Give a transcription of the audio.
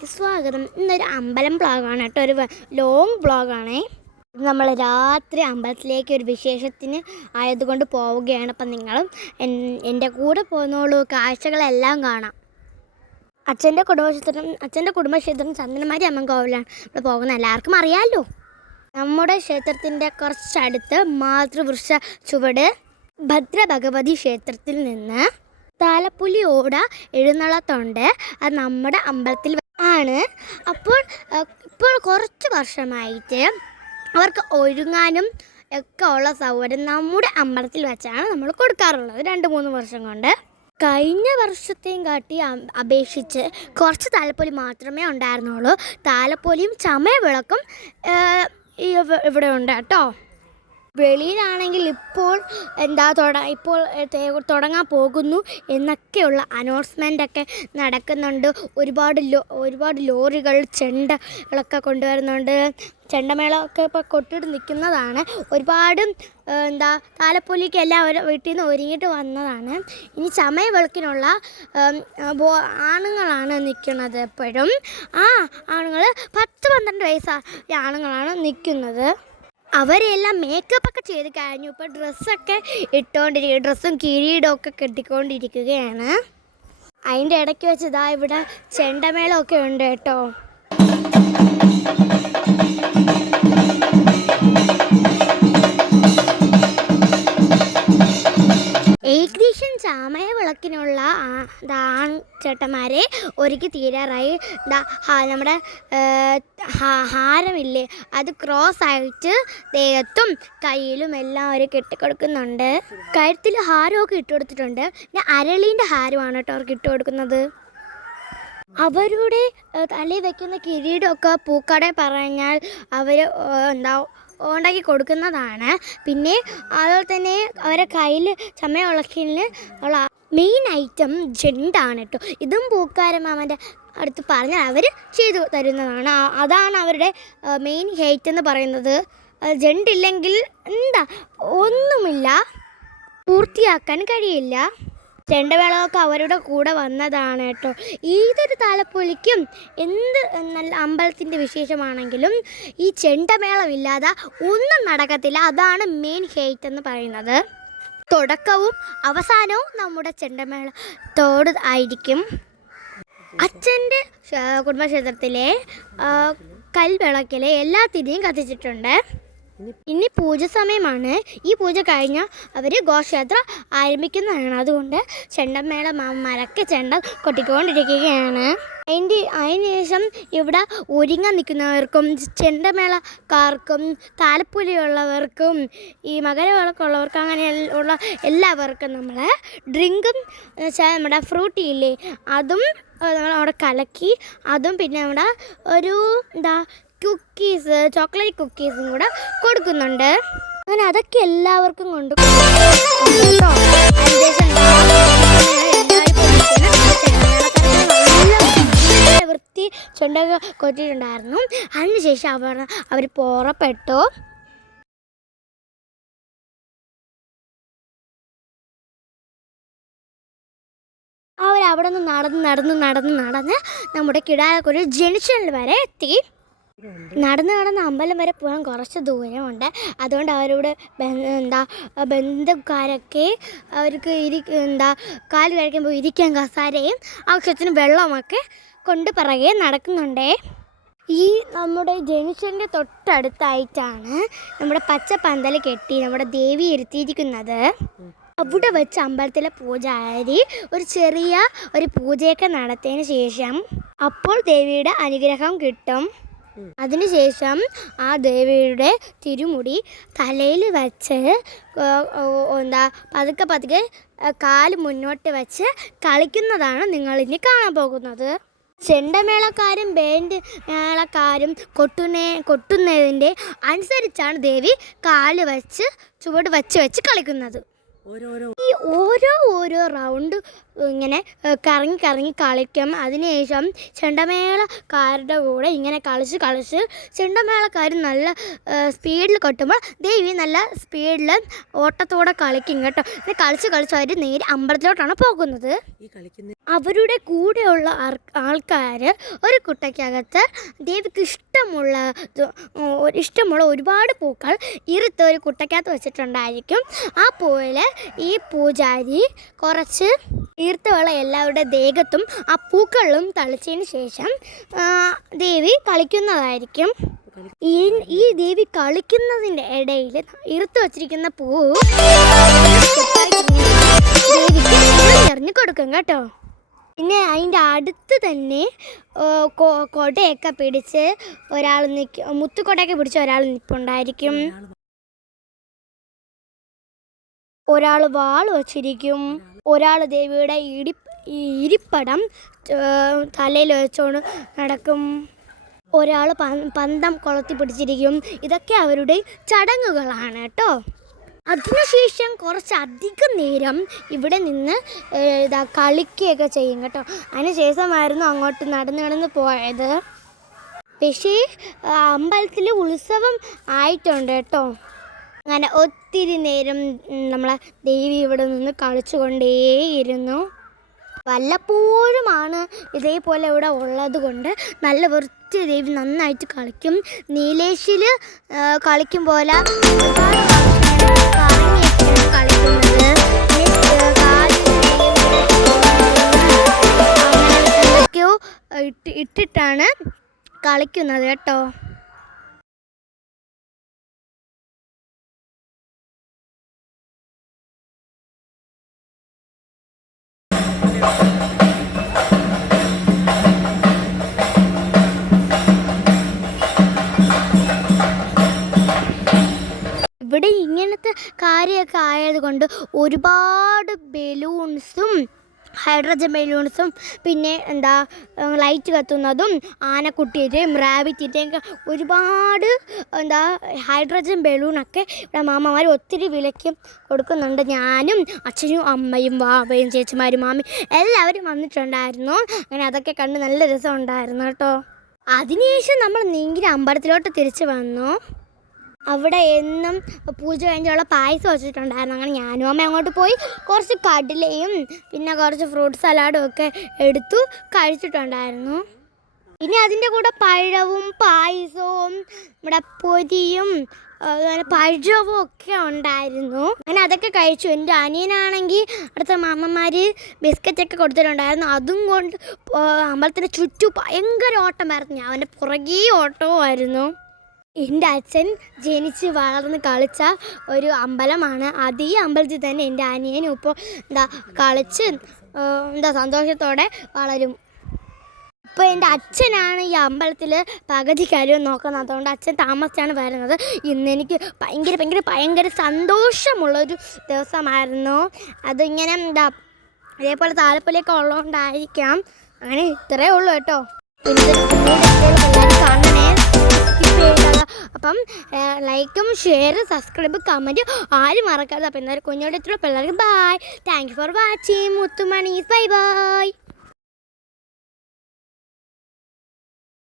ചാനലിലേക്ക് സ്വാഗതം. ഇന്നൊരു അമ്പലം വ്ളോഗാണ് കേട്ടോ, ഒരു ലോങ് വ്ളോഗാണേ. നമ്മൾ രാത്രി അമ്പലത്തിലേക്ക് ഒരു വിശേഷത്തിന് ആയതുകൊണ്ട് പോവുകയാണ്. അപ്പം നിങ്ങളും എൻ്റെ കൂടെ പോകുന്നോളൂ, കാഴ്ചകളെല്ലാം കാണാം. അച്ഛൻ്റെ കുടുംബക്ഷേത്രം ചന്ദനമാരി അമ്മൻ കോവിലാണ് ഇവിടെ പോകുന്നത്, എല്ലാവർക്കും അറിയാമല്ലോ. നമ്മുടെ ക്ഷേത്രത്തിൻ്റെ കുറച്ചടുത്ത് മാതൃവൃക്ഷ ചുവട് ഭദ്രഭഗവതി ക്ഷേത്രത്തിൽ നിന്ന് താലപ്പൊലി ഓട എഴുന്നള്ളത്തുണ്ട്. അത് നമ്മുടെ അമ്പലത്തിൽ ആണ്. ഇപ്പോൾ കുറച്ച് വർഷമായിട്ട് അവർക്ക് ഒരുങ്ങാനും ഒക്കെ ഉള്ള സൗകര്യം നമ്മുടെ അമ്പലത്തിൽ വെച്ചാണ് നമ്മൾ കൊടുക്കാറുള്ളത്. 2-3 വർഷം കൊണ്ട് കഴിഞ്ഞ വർഷത്തെയും കാട്ടി അപേക്ഷിച്ച് കുറച്ച് താലപ്പൊലി മാത്രമേ ഉണ്ടായിരുന്നുള്ളൂ. താലപ്പൊലിയും ചമയവിളക്കും ഇവിടെ ഉണ്ട് കേട്ടോ. വെളിയിലാണെങ്കിൽ ഇപ്പോൾ തുടങ്ങാൻ പോകുന്നു എന്നൊക്കെയുള്ള അനൗൺസ്മെൻ്റൊക്കെ നടക്കുന്നുണ്ട്. ഒരുപാട് ലോറികൾ ചെണ്ടകളൊക്കെ കൊണ്ടുവരുന്നുണ്ട്. ചെണ്ടമേളമൊക്കെ ഇപ്പോൾ കൊട്ടിട്ട് നിൽക്കുന്നതാണ്. ഒരുപാട് താലപ്പൊലിക്ക് എല്ലാവരും വീട്ടിൽ നിന്ന് ഒരുങ്ങിയിട്ട് വന്നതാണ്. ഇനി ചമയവിളക്കിനുള്ള ആണുങ്ങളാണ് നിൽക്കുന്നത്. എപ്പോഴും ആ ആണുങ്ങൾ 10-12 വയസ്സായ ആണുങ്ങളാണ് നിൽക്കുന്നത്. അവരെല്ലാം മേക്കപ്പൊക്കെ ചെയ്ത് കഴിഞ്ഞു. ഇപ്പോൾ ഡ്രസ്സൊക്കെ ഡ്രസ്സും കിരീടമൊക്കെ കെട്ടിക്കൊണ്ടിരിക്കുകയാണ്. അതിൻ്റെ ഇടയ്ക്ക് വെച്ച് ഇവിടെ ചെണ്ടമേളമൊക്കെ ഉണ്ട് കേട്ടോ. ഏകദേശം ചമയവിളക്കിനുള്ള ചേട്ടന്മാരെ ഒരുക്കി തീരാറായി. നമ്മുടെ ഹാരമില്ലേ, അത് ക്രോസ് ആയിട്ട് ദേഹത്തും കയ്യിലും എല്ലാം അവർ കെട്ടിക്കൊടുക്കുന്നുണ്ട്. കഴുത്തിൽ ഹാരമൊക്കെ ഇട്ട് കൊടുത്തിട്ടുണ്ട്. പിന്നെ അരളീൻ്റെ ഹാരമാണ് കേട്ടോ അവർക്ക് ഇട്ട് കൊടുക്കുന്നത്. അവരുടെ തലയിൽ വയ്ക്കുന്ന കിരീടമൊക്കെ പൂക്കട പറഞ്ഞാൽ അവർ ഉണ്ടാക്കി കൊടുക്കുന്നതാണ്. പിന്നെ അതുപോലെ തന്നെ അവരെ കയ്യിൽ ചമയവിളക്കിന് ഉള്ള മെയിൻ ഐറ്റം ജെണ്ടാണ് കേട്ടോ. ഇതും പൂക്കാരമാമൻ്റെ അടുത്ത് പറഞ്ഞാൽ അവർ ചെയ്തു തരുന്നതാണ്. അതാണ് അവരുടെ മെയിൻ ഹൈറ്റ് എന്ന് പറയുന്നത്. ജെണ്ടില്ലെങ്കിൽ ഒന്നുമില്ല, പൂർത്തിയാക്കാൻ കഴിയില്ല. ചെണ്ടമേളമൊക്കെ അവരുടെ കൂടെ വന്നതാണ് കേട്ടോ. ഏതൊരു താലപ്പൊലിക്കും നല്ല അമ്പലത്തിൻ്റെ വിശേഷമാണെങ്കിലും ഈ ചെണ്ടമേളമില്ലാതെ ഒന്നും നടക്കത്തില്ല. അതാണ് മെയിൻ ഹൈറ്റ് എന്ന് പറയുന്നത്. തുടക്കവും അവസാനവും നമ്മുടെ ചെണ്ടമേളത്തോട് ആയിരിക്കും. അച്ഛൻ്റെ കുടുംബക്ഷേത്രത്തിലെ കൽവിളക്കിലെ എല്ലാ തിരിയും കത്തിച്ചിട്ടുണ്ട്. ഇനി പൂജ സമയമാണ്. ഈ പൂജ കഴിഞ്ഞാൽ അവർ ഘോഷയാത്ര ആരംഭിക്കുന്നതാണ്. അതുകൊണ്ട് ചെണ്ടമേള മരക്ക് ചെണ്ട കൊട്ടിക്കൊണ്ടിരിക്കുകയാണ്. അതിന് ശേഷം ഇവിടെ ഒരുങ്ങാൻ നിൽക്കുന്നവർക്കും ചെണ്ടമേളക്കാർക്കും താലപ്പൊലിയുള്ളവർക്കും ഈ മകരവിളക്കുള്ളവർക്കും അങ്ങനെ ഉള്ള എല്ലാവർക്കും നമ്മൾ ഡ്രിങ്കും വെച്ചാൽ നമ്മുടെ ഫ്രൂട്ടി ഇല്ലേ, അതും നമ്മൾ അവിടെ കലക്കി, അതും പിന്നെ നമ്മുടെ ഒരു കുക്കീസ്, ചോക്ലേറ്റ് കുക്കീസും കൂടെ കൊടുക്കുന്നുണ്ട്. അങ്ങനെ അതൊക്കെ എല്ലാവർക്കും കൊണ്ട് വൃത്തി ചുണ്ടൊക്കെ കൊട്ടിട്ടുണ്ടായിരുന്നു. അതിനുശേഷം അവർ പുറപ്പെട്ടു. അവരവിടെ നിന്ന് നടന്ന് നമ്മുടെ കിടാലക്കുരു ജംഗ്ഷനിൽ വരെ എത്തി. നടന്ന് അമ്പലം വരെ പോകാൻ കുറച്ച് ദൂരമുണ്ട്. അതുകൊണ്ട് അവരോട് ബന്ധുക്കാരൊക്കെ അവർക്ക് കാല് കഴിക്കുമ്പോൾ ഇരിക്കാൻ കസാരയും ആവശ്യത്തിന് വെള്ളമൊക്കെ കൊണ്ട് പിറകെ നടക്കുന്നുണ്ടേ. ഈ നമ്മുടെ ജംഗ്ഷൻ്റെ തൊട്ടടുത്തായിട്ടാണ് നമ്മുടെ പച്ച പന്തൽ കെട്ടി നമ്മുടെ ദേവി ഇരുത്തിയിരിക്കുന്നത്. അവിടെ വെച്ച് അമ്പലത്തിലെ പൂജാരി ഒരു പൂജയൊക്കെ നടത്തിയതിന് ശേഷം അപ്പോൾ ദേവിയുടെ അനുഗ്രഹം കിട്ടും. അതിനുശേഷം ആ ദേവിയുടെ തിരുമുടി തലയിൽ വെച്ച് പതുക്കെ കാല് മുന്നോട്ട് വെച്ച് കളിക്കുന്നതാണ് നിങ്ങളിനി കാണാൻ പോകുന്നത്. ചെണ്ടമേളക്കാരും ബാൻഡ് മേളക്കാരും കൊട്ടുന്നതിൻ്റെ അനുസരിച്ചാണ് ദേവി കാല് ചുവട് വെച്ച് കളിക്കുന്നത്. ഈ ഓരോ റൗണ്ട് ഇങ്ങനെ കറങ്ങി കറങ്ങി കളിക്കും. അതിനുശേഷം ചെണ്ടമേളക്കാരുടെ കൂടെ ഇങ്ങനെ കളിച്ച് ചെണ്ടമേളക്കാർ നല്ല സ്പീഡിൽ കൊട്ടുമ്പോൾ ദേവി നല്ല സ്പീഡിൽ ഓട്ടത്തോടെ കളിക്കും കേട്ടോ. കളിച്ച് അവർ നേരെ അമ്പലത്തിലോട്ടാണ് പോകുന്നത്. അവരുടെ കൂടെയുള്ള ആൾക്കാർ ഒരു കുട്ടയ്ക്കകത്ത് ദേവിക്ക് ഇഷ്ടമുള്ള ഒരുപാട് പൂക്കൾ ഇരുത്ത് ഒരു കുട്ടയ്ക്കകത്ത് വെച്ചിട്ടുണ്ടായിരിക്കും. ആ പൂവിൽ ഈ പൂജാരി കുറച്ച് ഈർത്തവെള്ളം എല്ലാവരുടെ ദേഹത്തും ആ പൂക്കളും തളിച്ചതിന് ശേഷം ദേവി കളിക്കുന്നതായിരിക്കും. ഈ ദേവി കളിക്കുന്നതിൻ്റെ ഇടയിൽ ഈർത്ത് വച്ചിരിക്കുന്ന പൂ ദേവിക്ക് എറിഞ്ഞു കൊടുക്കും കേട്ടോ. പിന്നെ അതിൻ്റെ അടുത്ത് തന്നെ കൊടയൊക്കെ പിടിച്ച് ഒരാൾ മുത്തുകൊടയൊക്കെ പിടിച്ച് ഒരാൾ നിൽപ്പുണ്ടായിരിക്കും. ഒരാൾ വാൾ വച്ചിരിക്കും. ഒരാൾ ദേവിയുടെ ഇരിപ്പടം തലയിൽ വെച്ചോണ്ട് നടക്കും. ഒരാൾ പന്തം കൊളത്തി പിടിച്ചിരിക്കും. ഇതൊക്കെ അവരുടെ ചടങ്ങുകളാണ് കേട്ടോ. അതിനുശേഷം കുറച്ചധികം നേരം ഇവിടെ നിന്ന് കളിക്കുകയൊക്കെ ചെയ്യും കേട്ടോ. അതിനുശേഷമായിരുന്നു അങ്ങോട്ട് നടന്ന് പോയത്. പക്ഷേ അമ്പലത്തിൽ ഉത്സവം ആയിട്ടുണ്ട് കേട്ടോ. അങ്ങനെ ഒത്തിരി നേരം നമ്മളെ ദേവി ഇവിടെ നിന്ന് കളിച്ചുകൊണ്ടേയിരുന്നു. വല്ലപ്പോഴുമാണ് ഇതേപോലെ ഇവിടെ ഉള്ളത് കൊണ്ട് നല്ല വൃത്തി ദേവി നന്നായിട്ട് കളിക്കും. നീലേശിൽ കളിക്കും പോലെ ഒരുപാട് കറങ്ങിയൊക്കെയാണ് കളിക്കുന്നത്. എന്തൊക്കെയോ ഇട്ടിട്ടാണ് കളിക്കുന്നത് കേട്ടോ. ഇവിടെ ഇങ്ങനത്തെ കാര്യമൊക്കെ ആയതുകൊണ്ട് ഒരുപാട് ബലൂൺസും ഹൈഡ്രജൻ ബലൂൺസും പിന്നെ ലൈറ്റ് കത്തുന്നതും ആനക്കുട്ടിയുടെയും റാബിറ്റിൻ്റെയും ഒരുപാട് ഹൈഡ്രജൻ ബലൂണൊക്കെ ഇവിടെ മാമ്മമാർ ഒത്തിരി വിലയ്ക്ക് കൊടുക്കുന്നുണ്ട്. ഞാനും അച്ഛനും അമ്മയും വാവയും ചേച്ചിമാരും മാമയും എല്ലാവരും വന്നിട്ടുണ്ടായിരുന്നു. അങ്ങനെ അതൊക്കെ കണ്ട് നല്ല രസമുണ്ടായിരുന്നു കേട്ടോ. അതിനുശേഷം നമ്മൾ നീങ്കിര അമ്പലത്തിലോട്ട് തിരിച്ച് വന്നു. അവിടെ എന്നും പൂജ കഴിഞ്ഞുള്ള പായസം വെച്ചിട്ടുണ്ടായിരുന്നു. അങ്ങനെ ഞാനും അമ്മ അങ്ങോട്ട് പോയി കുറച്ച് കടലയും പിന്നെ കുറച്ച് ഫ്രൂട്ട് സലാഡും ഒക്കെ എടുത്തു കഴിച്ചിട്ടുണ്ടായിരുന്നു. പിന്നെ അതിൻ്റെ കൂടെ പഴവും പായസവും നമ്മുടെ പൊരിയും പഴവും ഒക്കെ ഉണ്ടായിരുന്നു. അങ്ങനെ അതൊക്കെ കഴിച്ചു. എൻ്റെ അനിയനാണെങ്കിൽ അടുത്ത മാമ്മമാർ ബിസ്ക്കറ്റൊക്കെ കൊടുത്തിട്ടുണ്ടായിരുന്നു. അതും കൊണ്ട് അമ്പലത്തിൻ്റെ ചുറ്റും ഭയങ്കര ഓട്ടമായിരുന്നു. ഞാൻ അവൻ്റെ പുറകെ ഓട്ടവുമായിരുന്നു. എൻ്റെ അച്ഛൻ ജനിച്ച് വളർന്ന് കളിച്ച ഒരു അമ്പലമാണ്. അതേ അമ്പലത്തിൽ തന്നെ എൻ്റെ അനിയനും ഇപ്പോൾ കളിച്ച് സന്തോഷത്തോടെ വളരും. ഇപ്പോൾ എൻ്റെ അച്ഛനാണ് ഈ അമ്പലത്തിൽ പകുതി കാര്യം നോക്കുന്നത്. അതുകൊണ്ട് അച്ഛൻ താമസിച്ചാണ് വരുന്നത്. ഇന്നെനിക്ക് ഭയങ്കര സന്തോഷമുള്ളൊരു ദിവസമായിരുന്നു. അതിങ്ങനെ അതേപോലെ താലപ്പൊലിയൊക്കെ ഉള്ളതുകൊണ്ടായിരിക്കാം. അങ്ങനെ ഇത്രയേ ഉള്ളൂ കേട്ടോ. കാണണേ. അപ്പം ലൈക്കും ഷെയർ സബ്സ്ക്രൈബ് കമൻറ്റ് ആരും മറക്കാതെ. അപ്പം എന്നാലും കുഞ്ഞോടെ എത്ര പിള്ളേർക്ക് bye. Thank you for watching. മുത്തുമണീസ് ബൈ ബൈ.